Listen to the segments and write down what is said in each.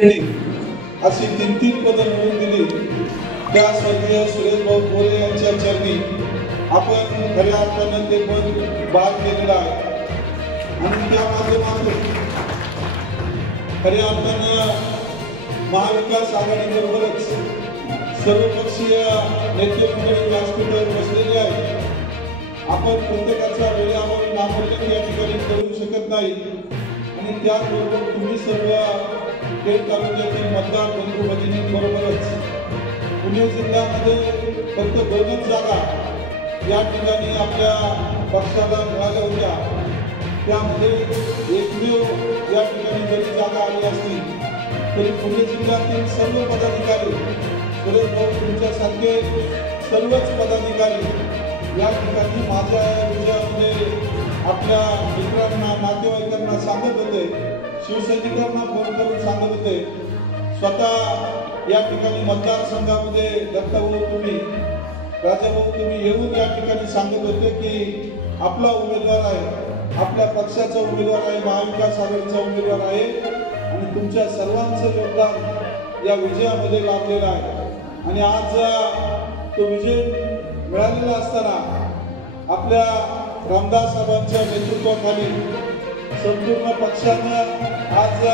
खेळणी अशी 3 पदं मिळवून दिली त्या स्वर्गीय सुरेश भाऊ मोरे यांच्या चरणी आपण खऱ्या अर्थानं ते पद बाद केलेलं आहे आणि त्या माध्यमातून खऱ्या अर्थानं महाविकास आघाडीबरोबरच सर्वपक्षीय नेते मंडळी व्यासपीठावर बसलेले आहेत। आपण प्रत्येकाचा वेळेअभावी नामोल्लेख या ठिकाणी करू शकत नाही आणि त्याचबरोबर तुम्ही सर्व खेड तालुक्यातील मतदार बंधू भगिनींबरोबरच पुणे जिल्ह्यामध्ये फक्त 2च जागा या ठिकाणी आपल्या पक्षाला मिळाल्या होत्या। त्यामध्ये एकमेव या ठिकाणी जरी जागा आली असती तरी पुणे जिल्ह्यातील सर्व पदाधिकारी सुरेश भाऊ तुमच्यासारखे सर्वच पदाधिकारी या ठिकाणी माझ्या विजयामध्ये आपल्या मित्रांना नातेवाईकांना सांगत होते, शिवसैनिकांना फोन करून सांगत होते। स्वतः या ठिकाणी मतदारसंघामध्ये दत्ताभाऊ तुम्ही राजाभाऊ तुम्ही येऊन या ठिकाणी सांगत होते की आपला उमेदवार आहे, आपल्या पक्षाचा उमेदवार आहे, महाविकास आघाडीचा उमेदवार आहे आणि तुमच्या सर्वांचं योगदान या विजयामध्ये लाभलेलं आहे आणि आज तो विजय मिळालेला असताना आपल्या रामदास साहेबांच्या नेतृत्वाखाली संपूर्ण पक्षानं आज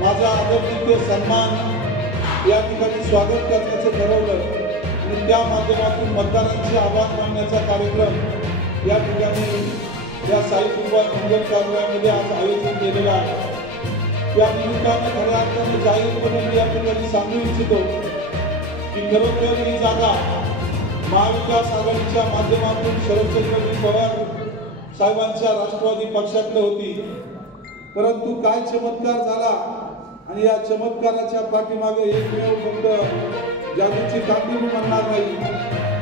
माझा आदरणीय सन्मान या ठिकाणी स्वागत करण्याचं ठरवलं आणि त्या माध्यमातून मतदारांचे आभार मानण्याचा कार्यक्रम या ठिकाणी या साई कुंभार मंगल कार्यालयामध्ये आज आयोजित केलेला आहे। या निमित्तानं खऱ्या अर्थानं जाहीरपणे मी या ठिकाणी सांगू इच्छितो की खरोखर ही जागा महाविकास आघाडीच्या माध्यमातून शरदचंद्रजी पवार साहेबांच्या राष्ट्रवादी पक्षाकडे होती, परंतु काय चमत्कार झाला आणि या चमत्काराच्या पाठीमागे एकमेव फक्त जादूची काठी मी म्हणणार नाही,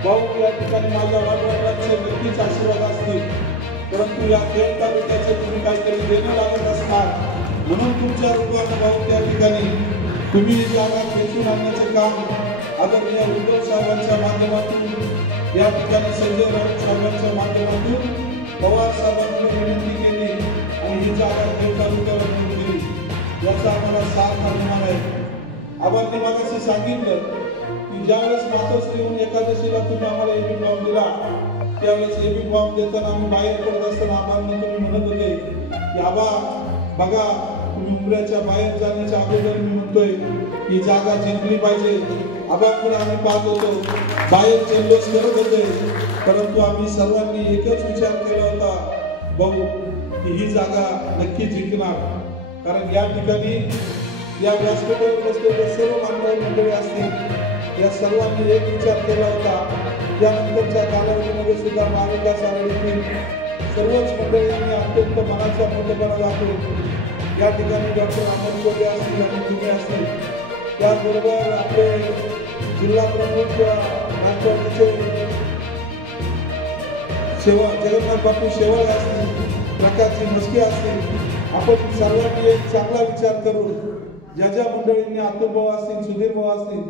भाऊ या ठिकाणी माझ्या वडिलांचे नक्कीच आशीर्वाद असतील, परंतु या खेड तालुक्याचे तुम्ही काहीतरी देणं लागत असणार म्हणून तुमच्या रूपानं भाऊ त्या ठिकाणी तुम्ही ही जागा खेचून आणण्याचे काम आदरणीय उद्धव साहेबांच्या माध्यमातून या ठिकाणी संजय राऊत साहेबांच्या माध्यमातून पवार साहेबांनी विनंती केली आणि ही जागा खेड तालुक्याला मिळवून दिली याचा आम्हाला सार्थ अभिमान आहे। आम्हाला मागाशी सांगितलं की ज्यावेळेस मातोश्री येऊन एकादशीला तुम्ही आम्हाला एबी फॉर्म दिला त्यावेळेस एबी फॉर्म देताना आम्ही बाहेर पडत असताना आम्हाला तुम्ही म्हणत होते की आबा बघा तुम्ही उमऱ्याच्या बाहेर जाण्याच्या अगोदर मी म्हणतोय ही जागा जिंकली पाहिजे, आबाकडे आम्ही पाहत होतो बाहेर जल्लोष करत होते, परंतु आम्ही सर्वांनी एकच विचार केला होता भाऊ की ही जागा नक्की जिंकणार, कारण या ठिकाणी या व्यासपीठावर बसलेले सर्व मान्यवर मंडळी असतील या सर्वांनी एक विचार केला होता। त्यानंतरच्या कालावधीमध्ये सुद्धा महाविकास आघाडीतील सर्वच मंडळींनी अत्यंत मनाचा मोठेपणा दाखवून या ठिकाणी डॉक्टर अमोल कोल्हे असतील आणि तुम्ही असतील, त्याचबरोबर आपले जिल्हा प्रमुख राष्ट्रवादीचे जगन्नाथ बापू शेवाळे असतील, प्रकाशजी मस्के असतील, आपण सर्वांनी एक चांगला विचार करून ज्या ज्या मंडळींनी आतुर भाऊ असतील, सुधीर भाऊ असतील